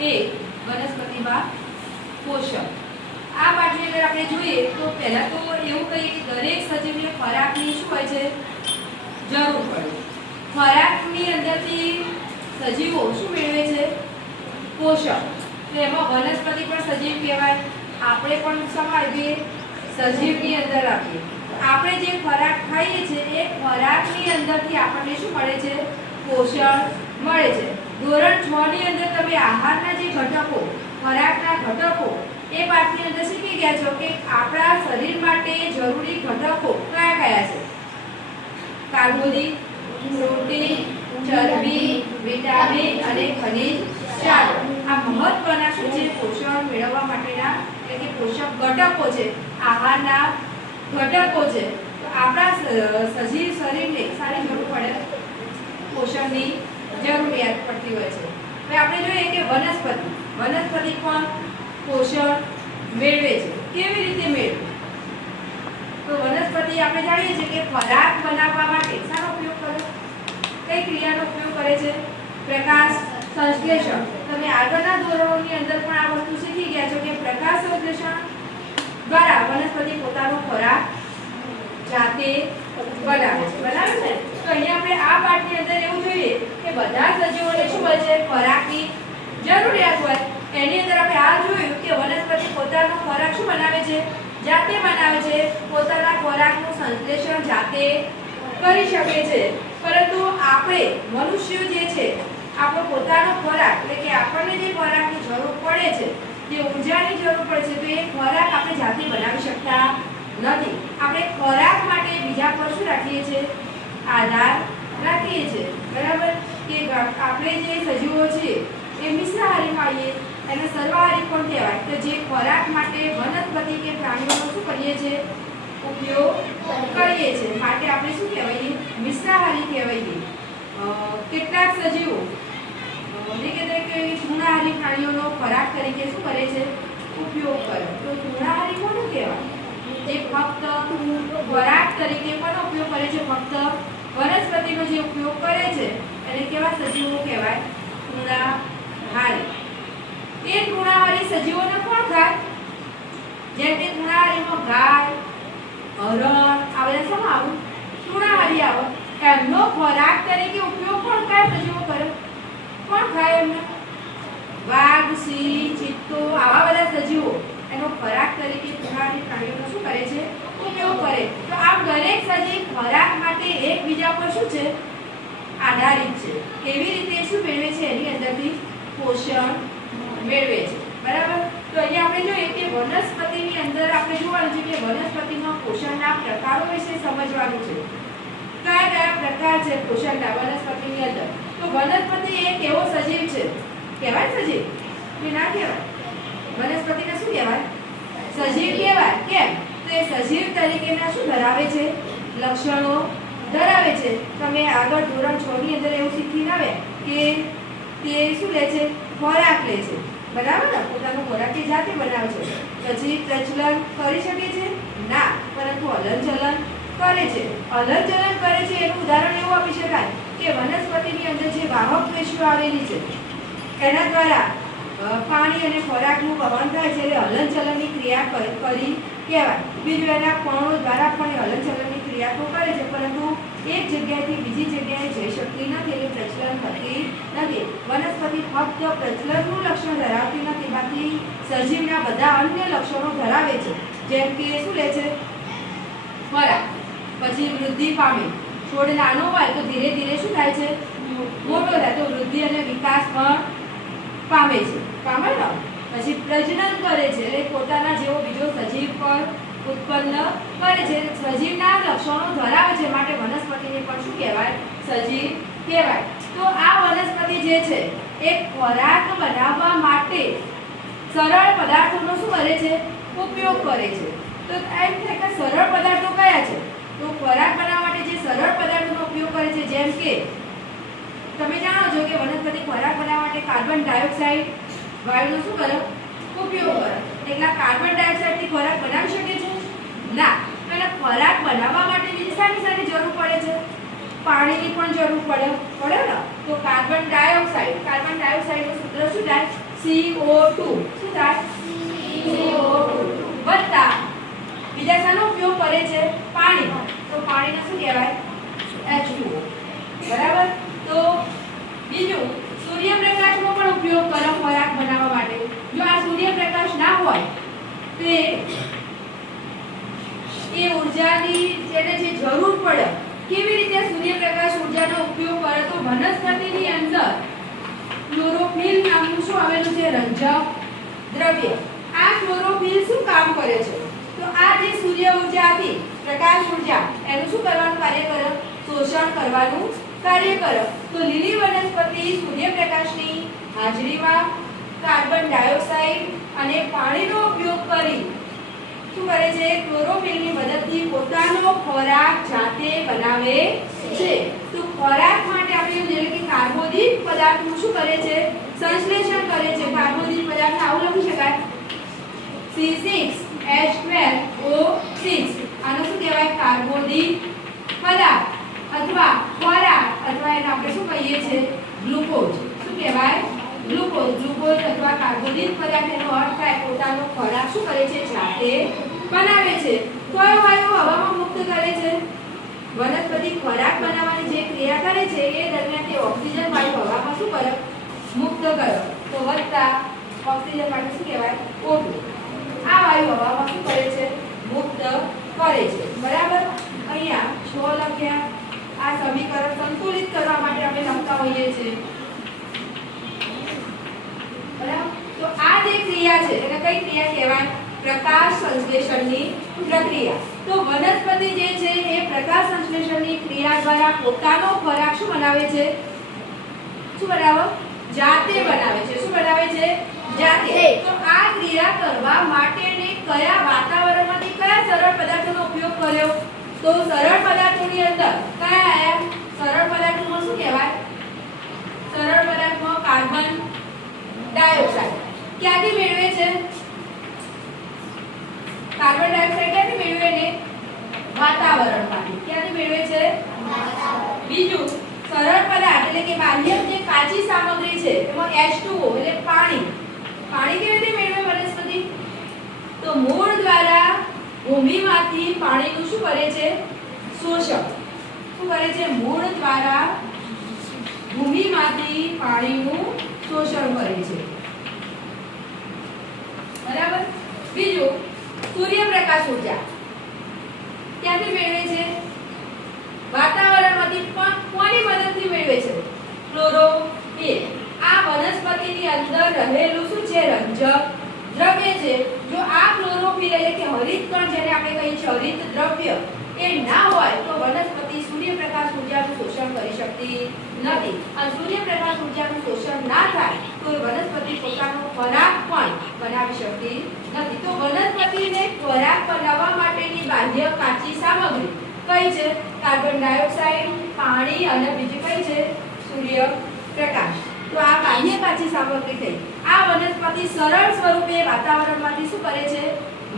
એક વનસ્પતિમાં પોષક। આ પાઠની અંદર આપણે જોઈએ તો પહેલા તો એવું કહીએ કે દરેક સજીવને ખોરાકની શું હોય છે જરૂર પડે। ખોરાકની અંદરથી સજીવો શું મેળવે છે પોષક। તો એમાં વનસ્પતિ પણ સજીવ કહેવાય। આપણે પણ શેમાં આવીએ સજીવની અંદર આવીએ। આપણે જે ખોરાક ખાઈએ છીએ એ ખોરાકની અંદરથી આપણને શું મળે છે પોષણ મળે છે। ધોરણ 6 ની અંદર તમે આહારના જે ઘટકો ખોરાકના ઘટકો એ પાઠની અંદર શીખી ગયા છો કે આપણા શરીર માટે જરૂરી ઘટકો કયા કયા છે। કાર્બોદિત, પ્રોટીન, ચરબી, વિટામિન અને ખનિજ ક્ષારો। આ મહત્વના શું છે પોષણ મેળવવા માટેના એટલે કે પોષક ઘટકો છે, આહારના ઘટકો છે। તો આપણા સજીવ શરીરને સારી જરૂર પડે પોષણની જરૂરિયાત પડતી હોય છે। હવે આપણે જોઈએ કે વનસ્પતિ પણ પોષણ મેળવે છે। કેવી રીતે મેળવે? તો વનસ્પતિ આપણે જાણીએ છીએ કે ખોરાક બનાવવા માટે શાનો ઉપયોગ કરે? કઈ ક્રિયાનો ઉપયોગ કરે છે? પ્રકાશ સંશ્લેષણ। તમે આગળના ધોરણોની અંદર પણ આ વસ્તુ શીખી ગયા છો કે પ્રકાશ સંશ્લેષણ દ્વારા વનસ્પતિ પોતાનો ખોરાક જાતે બનાવે છે। બરાબર છે? તો અહીંયા આપણે આ પાઠની અંદર એવું જોઈએ કે બધા સજીવોને શું હોય છે ખોરાકની જરૂરિયાત હોય। એની અંદર આપણે આ જોયું કે વનસ્પતિ પોતાનો ખોરાક શું બનાવે છે જાતે બનાવે છે, પોતાના ખોરાકનું સંશ્લેષણ જાતે કરી શકે છે। પરંતુ આપણે મનુષ્યો જે છે આપણો પોતાનો ખોરાક એટલે કે આપણને જે ખોરાકની જરૂર પડે છે, જે ઊર્જાની જરૂર પડે છે, તો એ ખોરાક આપણે જાતે બનાવી શકતા નથી। આપણે ખોરાક માટે બીજા પર શું રાખીએ છીએ આધાર રાખીએ છીએ। બરાબર કે આપણે જે સજીવો છે એ મિશ્રાહારીમાં આવીએ એને સર્વાહારી પણ કહેવાય। તો જે ખોરાક માટે વનસ્પતિ કે પ્રાણીઓનો શું કરીએ છીએ ઉપયોગ કરીએ છીએ, માટે આપણે શું કહેવાય મિશ્રાહારી કહેવાય। કેટલાક સજીવો તૃણાહારી પ્રાણીઓનો ખોરાક તરીકે શું કરે છે ઉપયોગ કરે। તો તૃણાહારી કોને કહેવાય? જે ફક્ત ખોરાક તરીકે પણ ઉપયોગ કરે છે, ફક્ત વનસ્પતિનો જે ઉપયોગ કરે છે એને કેવા સજીવો કહેવાય તૃણાહારી। એ તૃણાહારી સજીવોને કોણ ખાય? જેમ કે તૃણાહારીમાં ગાય, હરણ આ બધા શું આવે તૃણાહારી આવે। એમનો ખોરાક તરીકે ઉપયોગ પણ કયા સજીવો કરે? કોણ ખાય એમને? વાઘ, સિંહ, ચિત્તો આવા બધા સજીવો એનો ખોરાક તરીકે તૃણાહારી પ્રાણીઓનો શું કરે છે ઉપયોગ કરે। તો આમ દરેક સજીવ ખોરાક માટે એકબીજા પર શું છે આધારિત છે। કેવી રીતે શું મેળવે છે? એની અંદરથી પોષણ મેળવે છે। બરાબર? તો અહીંયા આપણે જોઈએ કે વનસ્પતિની અંદર આપણે જોવાનું છે કે વનસ્પતિમાં પોષણના પ્રકારો વિશે સમજવાનું છે। કયા કયા પ્રકાર છે પોષણના વનસ્પતિની અંદર? તો વનસ્પતિ એક એવો સજીવ છે, કહેવાય સજીવ કે ના કહેવાય? વનસ્પતિને શું કહેવાય? સજીવ કહેવાય। કેમ? તો એ સજીવ તરીકેના શું ધરાવે છે લક્ષણો ધરાવે છે। તમે આગળ ધોરણ 6 ની અંદર એવું શીખીને આવ્યા કે તે શું લે છે ખોરાક લે છે। બરાબર ને? પોતાનો ખોરાક તે જાતે બનાવે છે। પછી પ્રજનન કરી શકે છે ના, પરંતુ હલનચલન કરે છે। હલનચલન કરે છે એનું ઉદાહરણ એવું આપી શકાય કે વનસ્પતિની અંદર જે વાહક પેશીઓ આવેલી છે એના દ્વારા પાણી અને ખોરાકનું વહન થાય છે, એટલે હલનચલનની ક્રિયા કરી કહેવાય। બીજું એના કણો દ્વારા પણ હલનચલનની ક્રિયા તો કરે છે, પરંતુ એક જગ્યાએથી બીજી જગ્યાએ જઈ શકતી નથી, એટલે પ્રજનન થતી નથી। વનસ્પતિ ફક્ત પ્રજનનનું લક્ષણ ધરાવતી નથી, બાકી સજીવના બધા અન્ય લક્ષણો ધરાવે છે। જેમ કે શું લે છે ખોરાક, પછી વૃદ્ધિ પામે। છોડ નાનો હોય તો ધીરે ધીરે શું થાય છે મોટો થાય, તો વૃદ્ધિ અને વિકાસ પણ પામે છે। પામે ને? પછી પ્રજનન કરે છે, એટલે પોતાના જેવો બીજો સજીવ પર ઉત્પન્ન કરે છે। સજીવના લક્ષણો ધરાવે છે, માટે વનસ્પતિને પણ શું કહેવાય સજીવ કહેવાય। તો આ વનસ્પતિ જે છે એ ખોરાક બનાવવા માટે સરળ પદાર્થોનો શું કરે છે ઉપયોગ કરે છે। તો એમ થાય કે સરળ પદાર્થો કયા છે? તો ખોરાક બનાવવા માટે જે સરળ પદાર્થોનો ઉપયોગ કરે છે, જેમ કે તમે જાણો છો કે વનસ્પતિ ખોરાક બનાવવા માટે કાર્બન ડાયોક્સાઇડ વાયુનો શું કરે ઉપયોગ કરે। એટલા કાર્બન ડાયોક્સાઇડથી ખોરાક બનાવી શકે છે ના। અને ખોરાક બનાવવા માટે બીજી શાની જરૂર પડે છે? પાણીની પણ જરૂર પડે ને? તો કાર્બન ડાયોક્સાઇડનું સૂત્ર શું થાય CO2 શું થાય CO2 વત્તા બીજા શાનો ઉપયોગ કરે છે પાણી તો પાણીને શું કહેવાય H2O બરાબર તો બીજું સૂર્યપ્રકાશનો પણ ઉપયોગ કરો ખોરાક બનાવવા માટે જો આ સૂર્યપ્રકાશ ના હોય તો એ ઉર્જાની તેને જે જરૂર પડે કેવી રીતે સૂર્યપ્રકાશ ઉર્જાનો ઉપયોગ કરે તો વનસ્પતિની અંદર ક્લોરોફિલ નામનું શું આવેલું છે રંજક દ્રવ્ય આ ક્લોરોફિલ શું કામ કરે છે તો આ જે સૂર્ય ઉર્જા હતી પ્રકાશ ઉર્જા એનું શું કરવાનું કાર્ય કરે શોષણ કરવાનું કાર્ય કરે તો લીલી વનસ્પતિ સૂર્યપ્રકાશની હાજરીમાં કાર્બન ડાયોક્સાઇડ અને પાણીનો ઉપયોગ કરી શું કરે છે ક્લોરોફિલની મદદથી પોતાનો ખોરાક જાતે બનાવે છે તો ખોરાક માટે આપણે જેને કે કાર્બોદિત પદાર્થનું શું કરે છે સંશ્લેષણ કરે છે કાર્બોદિત પદાર્થ આવું લખી શકાય C6H12O6 આનો શું કહેવાય કાર્બોદિત પદાર્થ અથવા ખોરાક અથવા એને આપણે શું કહીએ છીએ ગ્લુકોઝ શું કહેવાય ગ્લુકોઝ અથવા કાર્બોદિત પદાર્થ એનો અર્થ થાય પોતાનો ખોરાક શું કરે છે જાતે બનાવે છે કયો વાયુ હવામાં મુક્ત કરે છે વનસ્પતિ ખોરાક બનાવવાની જે ક્રિયા કરે છે એ દરમિયાન તે ઓક્સિજન વાયુ હવામાં શું કરે મુક્ત કરે તો વત્તા ઓક્સિજન માટે શું કહેવાય O2 આ વાયુ હવામાં શું કરે છે મુક્ત કરે છે બરાબર અહીંયા 6 લખ્યા આ સમીકરણ સંતુલિત કરવા માટે આપણે લખતા હોઈએ છીએ બરાબર તો આ જે ક્રિયા છે એને કઈ ક્રિયા કહેવાય પ્રકાશ સંશ્લેષણની પ્રક્રિયા તો વનસ્પતિ જે છે એ પ્રકાશ સંશ્લેષણની ક્રિયા દ્વારા પોતાનો ખોરાક શું બનાવે છે શું બનાવે જાતે બનાવે છે શું બનાવે છે જાતે તો આ ક્રિયા કરવા માટે ને કયા વાતાવરણમાંથી કયા સરળ પદાર્થોનો ઉપયોગ કર્યો તો સરળ પદાર્થોની અંદર કયા આયા સરળ પદાર્થોમાં શું કહેવાય સરળ પદાર્થમાં કાર્બન ડાયોક્સાઇડ ક્યાંથી મેળવે છે કાર્બન ડાયોક્સાઇડ ક્યાંથી મેળવે ને વાતાવરણમાંથી ક્યાંથી મેળવે છે બીજું સરળ પદાર્થ એટલે કે બાહ્ય જે કાચી સામગ્રી છે એમાં H2O એટલે પાણી કેવી રીતે મેળવે વનસ્પતિ તો મૂળ દ્વારા ભૂમિમાંથી પાણીનું શું કરે છે શોષણ શું કરે છે મૂળ દ્વારા ભૂમિમાંથી પાણીનું શોષણ કરે છે બરાબર બીજું સૂર્યપ્રકાશ ઉર્જા ક્યાંથી મેળવે છે વાતાવરણમાંથી પણ કોની મદદથી મેળવે છે ક્લોરોફિલ આ વનસ્પતિની અંદર રહેલું શું છે રંજક દ્રવ્ય છે જો આ ક્લોરોફિલ એટલે કે હરિતકણ જેને આપણે કહીએ છીએ હરિત દ્રવ્ય એ ના હોય તો વનસ્પતિ સૂર્યપ્રકાશ ઉર્જાનું શોષણ કરી શકતી નથી અને સૂર્યપ્રકાશ ઉર્જાનું શોષણ ના થાય તો વનસ્પતિ પોતાનો ખોરાક પણ બનાવી શકતી નથી તો વનસ્પતિને ખોરાક બનાવવા માટેની બાહ્ય કાચી સામગ્રી કઈ છે કાર્બન ડાયોક્સાઇડ પાણી અને બીજી કઈ છે સૂર્યપ્રકાશ તો આ બાહ્ય કાચી સામગ્રી થઈ આ વનસ્પતિ સરળ સ્વરૂપે વાતાવરણમાંથી શું કરે છે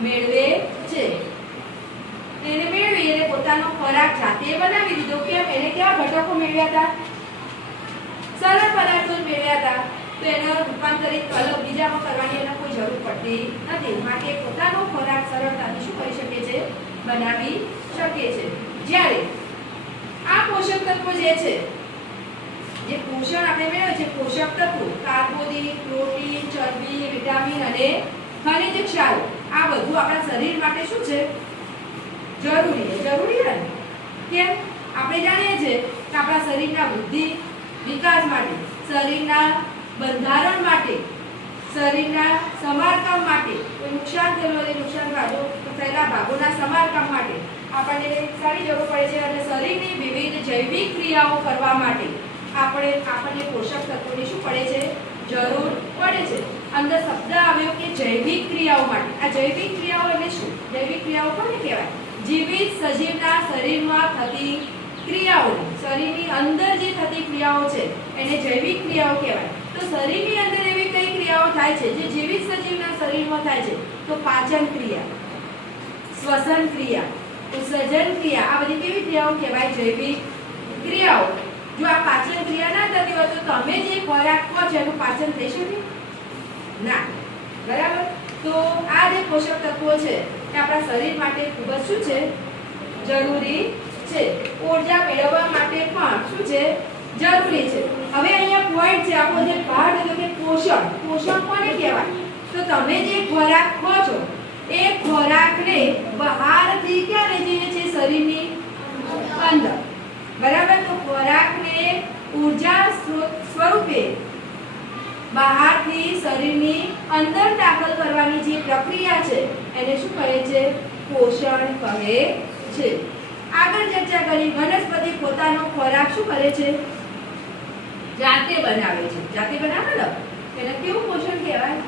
મેળવે છે એને મેળવી અને પોતાનો ખોરાક જાતે બનાવી દીધો કેમ એને કેવા ઘટકો મેળવ્યા હતા સરળ પદાર્થો મેળવ્યા હતા તો એનો રૂપાંતરિત અલગ બીજામાં કરવાની એને કોઈ જરૂર પડતી નથી માટે પોતાનો ખોરાક સરળતાથી શું કરી શકે છે બનાવી શકે છે જ્યારે આ પોષક તત્વો જે છે જે પોષણ આપણે મેળવે છે પોષક તત્વો કાર્બોદિત પ્રોટીન ચરબી વિટામિન અને ખનિજ ક્ષારો આ બધું આપણા શરીર માટે શું છે જરૂરી છે કેમ આપણે જાણીએ છીએ કે આપણા શરીરના વૃદ્ધિ વિકાસ માટે શરીરના બંધારણ માટે શરીરના સમારકામ માટે કોઈ નુકસાન થયેલું હોય નુકસાન થયેલા ભાગોના સમારકામ માટે આપણને સારી જરૂર પડે છે અને શરીરની વિવિધ જૈવિક ક્રિયાઓ કરવા માટે આપણને પોષક તત્વોની શું પડે છે જરૂર પડે છે અંદર શબ્દ આવ્યો કે જૈવિક ક્રિયાઓ માટે આ જૈવિક ક્રિયાઓ એટલે શું જૈવિક ક્રિયાઓ કોને કહેવાય જીવિત સજીવના શરીરમાં થતી ક્રિયાઓ શરીરની અંદર જે થતી ક્રિયાઓ છે એને જૈવિક ક્રિયાઓ કહેવાય તો શરીરની અંદર એવી કઈ ક્રિયાઓ થાય છે જે જીવિત સજીવના શરીરમાં થાય છે તો પાચન ક્રિયા શ્વસન ક્રિયા ઉત્સર્જન ક્રિયા આ બધી કેવી ક્રિયાઓ કહેવાય જૈવિક ક્રિયાઓ જો આ પાચન ક્રિયા ના થતી હોય તો તમે જે ખોરાક ખાઓ છો એનું પાચન થઈ શકે ના. બરાબર? તો આ જે પોષક તત્વો છે એ આપણા શરીર માટે ખૂબ જ શું છે? જરૂરી છે. ઊર્જા મેળવવા માટે પણ શું છે? જરૂરી છે. હવે અહીંયા પોઈન્ટ છે આપણો જે પાઠ એટલે કે પોષણ. પોષણ કોને કહેવાય? તો તમે જે ખોરાક ખો છો એ ખોરાકને બહારથી ક્યાં લઈ જઈએ છે? શરીરની અંદર. બરાબર? તો ખોરાકને ઊર્જા સ્વરૂપે બહારથી શરીરની અંદર દાખલ કરવાની જે પ્રક્રિયા છે એને શું કહે છે? પોષણ કહે છે. આગળ ચર્ચા કરી વનસ્પતિ પોતાનો ખોરાક શું કરે છે? જાતે બનાવે છે. જાતે બનાવે ને એને કેવું પોષણ કહેવાય?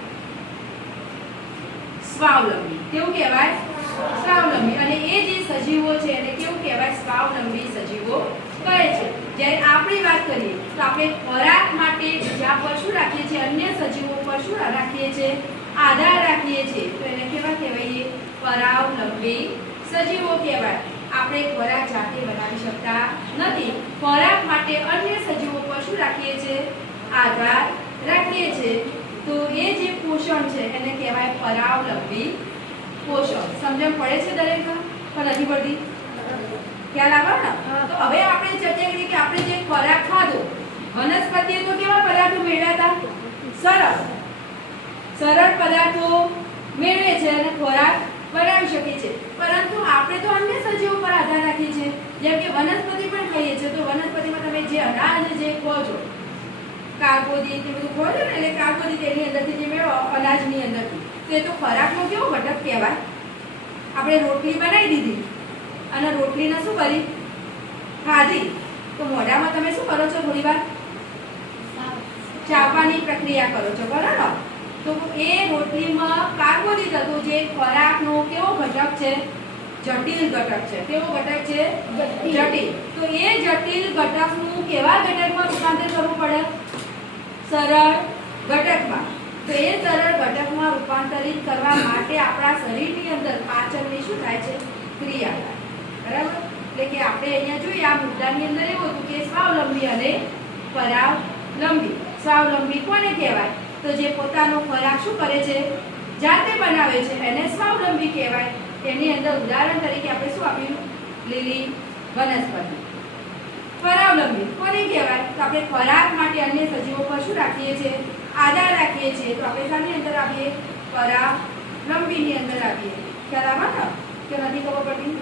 સ્વાવલંબી. કેવું કહેવાય? સ્વાવલંબી. અને એ જે સજીવો છે એને કેવું કહેવાય? સ્વાવલંબી સજીવો કહે છે. જ્યારે આપણી વાત કરીએ તો આપણે ખોરાક માટે બીજા પર શું રાખીએ છીએ? અન્ય સજીવો પર શું રાખીએ છીએ? આધાર રાખીએ છીએ. તો એને કેવા કહેવાય? પરાવલંબી સજીવો કહેવાય. આપણે ખોરાક જાતે બનાવી શકતા નથી. ખોરાક માટે અન્ય સજીવો પર શું રાખીએ છીએ? આધાર રાખીએ છીએ. તો એ જે પોષણ છે એને કહેવાય પરાવલંબી પોષણ. સમજણ પડે છે દરેક? પણ નથી પડતી? ખ્યાલ આવે ને? તો હવે આપણે ચર્ચા કરી કે આપણે જે ખોરાક ખાધો વનસ્પતિએ તો કેવા પદાર્થો મેળવ્યા હતા? સરળ પદાર્થો મેળવે છે અને ખોરાક બનાવી શકે છે. પરંતુ આપણે તો અન્ય સજીવો પર આધાર રાખીએ છીએ. જેમ કે વનસ્પતિ પણ ખાઈએ છીએ. તો વનસ્પતિમાં તમે જે અનાજ જે ખો છો કાર્બોદિત એ બધું ખો છો ને એટલે કાર્બોદિત એની અંદરથી જે મેળવો અનાજની અંદરથી તો એ તો ખોરાકનો કેવો ઘટક કહેવાય? આપણે રોટલી બનાવી દીધી અને રોટલીને શું કરી? ખાધી. તો મોઢામાં તમે શું કરો છો? થોડી વાર ચાવવાની પ્રક્રિયા કરો છો. બરાબર? તો એ રોટલીમાં કાર્બોદિત હતું જે ખોરાકનો કેવો ઘટક છે? જટિલ ઘટક છે. કેવો ઘટક છે? જટિલ. તો એ જટિલ ઘટકનું કેવા ઘટકમાં રૂપાંતર કરવું પડે? સરળ ઘટકમાં. તો એ સરળ ઘટકમાં રૂપાંતરિત કરવા માટે આપણા શરીરની અંદર પાચનની શું થાય છે? ક્રિયા થાય. બરાબર? એટલે કે આપણે અહીંયા જોઈએ આ મુદ્દાની અંદર એવું હતું કે સ્વાવલંબી અને પરાવલંબી. સ્વાવલંબી કોને કહેવાય? તો જે પોતાનો ખોરાક શું કરે છે? જાતે બનાવે છે એને સ્વાવલંબી કહેવાય. એની અંદર ઉદાહરણ તરીકે આપણે શું આપ્યું? લીલી વનસ્પતિ. પરાવલંબી કોને કહેવાય? તો આપણે ખોરાક માટે અન્ય સજીવો પર શું રાખીએ છીએ? આધાર રાખીએ છીએ. તો આપણે શાની અંદર આવીએ? પરાવલંબીની અંદર આવીએ. ખ્યાલ આવે ને કે નથી ખબર પડતી?